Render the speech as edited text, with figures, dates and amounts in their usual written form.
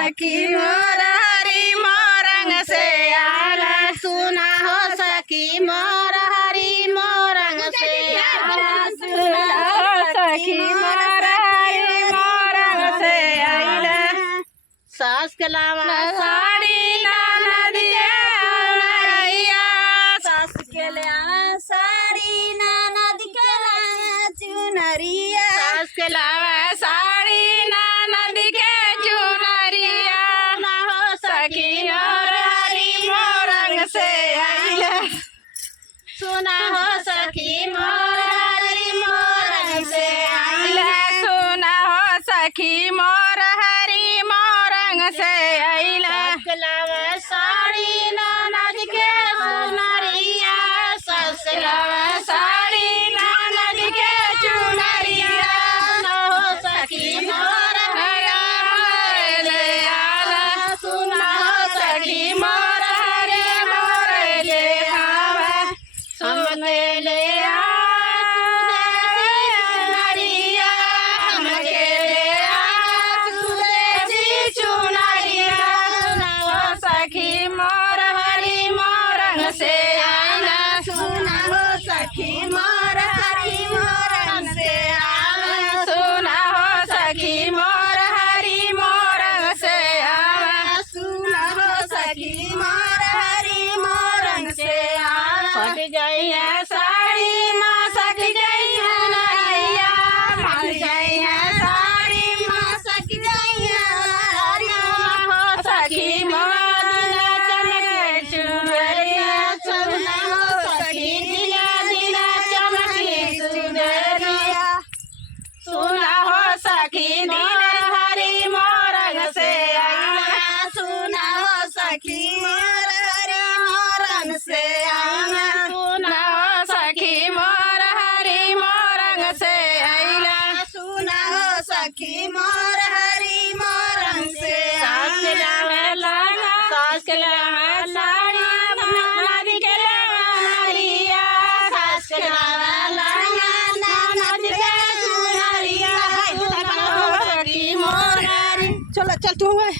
सखी मोर हरी मोरंग से आला सुना हो सखी मोर हरी मोरंग से आला सुना हो सखी मोर हरी मोरंग से आला सास के लावा साड़ी ननद के चुनरिया सास के लावा साड़ी ननद के चुनरिया सास के लावा साड़ी ननद के चुनरिया ना हो सखी मोर हरी मोरंग से आइला सुना हो सखी मोर हरी मोरंग से आइला सुना हो सखी मोर हरी मोरंग से आइला लावा साड़ी ननद के चुनरिया सास लावा साड़ी ननद के चुनरिया ना हो सखी मोर हरी ले आला सुना हो सखी मोर हरी मोर ले आवा सुन ले चुनरिया हमके ले सुदेसी चुनरिया सुना हो सखी मोर हरी मोरंग से आला सुना हो सखी मोर हरी मोरंग से आला सुना हो सखी मोर हरी मोरंग से आला सुना हो सखी मोर हरी मोरंग से आला फट जाइए साड़ी माँ सट जाइए नैया फट जाइए साड़ी माँ सट जाइए नैया हो सखी मोर चमके चुनरिया सुना हो सखी दिया दिला चमके चुनरिया सुना हो सखी दिन हरी मोरंग से आला सुना हो सखी मोर हरी मोरंग से आला सुना हो सखी मोर हरी मोरंग से आइला सुना हो सखी मोर हरी मोरंग से सास के लावा लागा सास के लावा साड़ी ननद के लावा हरिया सास के लावा लागा ननद के चुनरिया सुना हो सखी मोर हरी चल चल तू